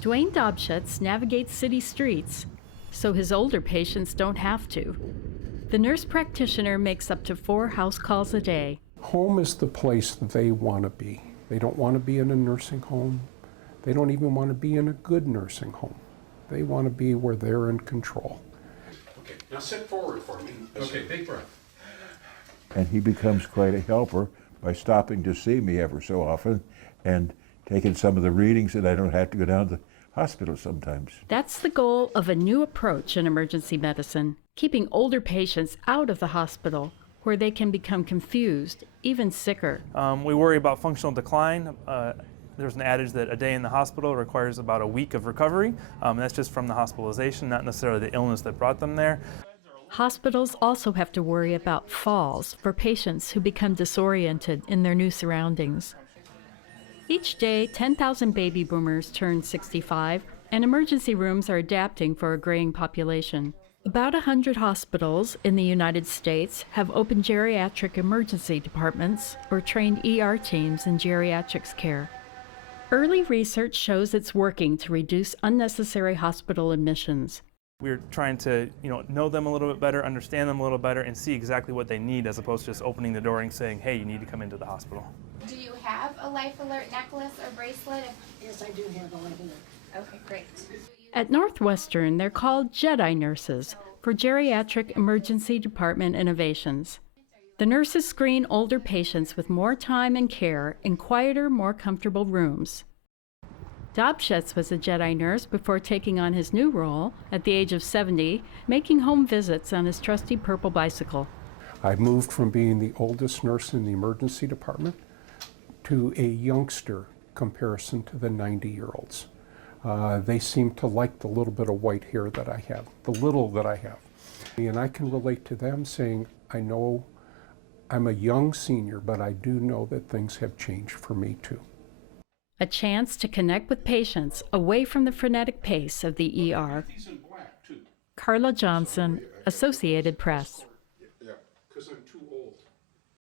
Dwayne Dobschuetz navigates city streets, so his older patients don't have to. The nurse practitioner makes up to 4 house calls a day. Home is the place they want to be. They don't want to be in a nursing home. They don't even want to be in a good nursing home. They want to be where they're in control. Okay, now sit forward for me. Okay, big breath. And he becomes quite a helper by stopping to see me ever so often and taking some of the readings, and I don't have to go down to the hospital sometimes. That's the goal of a new approach in emergency medicine, keeping older patients out of the hospital, where they can become confused, even sicker. We worry about functional decline. There's an adage that a day in the hospital requires about a week of recovery. That's just from the hospitalization, not necessarily the illness that brought them there. Hospitals also have to worry about falls for patients who become disoriented in their new surroundings. Each day, 10,000 baby boomers turn 65, and emergency rooms are adapting for a graying population. About 100 hospitals in the United States have open geriatric emergency departments or trained ER teams in geriatrics care. Early research shows it's working to reduce unnecessary hospital admissions. We're trying to know them a little bit better, understand them a little better, and see exactly what they need, as opposed to just opening the door and saying, hey, you need to come into the hospital. Do you have a Life Alert necklace or bracelet? Yes, I do have a Life Alert. Okay, great. At Northwestern, they're called Jedi nurses for Geriatric Emergency Department Innovations. The nurses screen older patients with more time and care in quieter, more comfortable rooms. Dobschuetz was a Jedi nurse before taking on his new role at the age of 70, making home visits on his trusty purple bicycle. I moved from being the oldest nurse in the emergency department to a youngster comparison to the 90-year-olds. They seem to like the little bit of white hair that I have, the little that I have. And I can relate to them saying, I know I'm a young senior, but I do know that things have changed for me too. A chance to connect with patients away from the frenetic pace of the ER. Carla Johnson, Associated Press. Yeah, 'cause I'm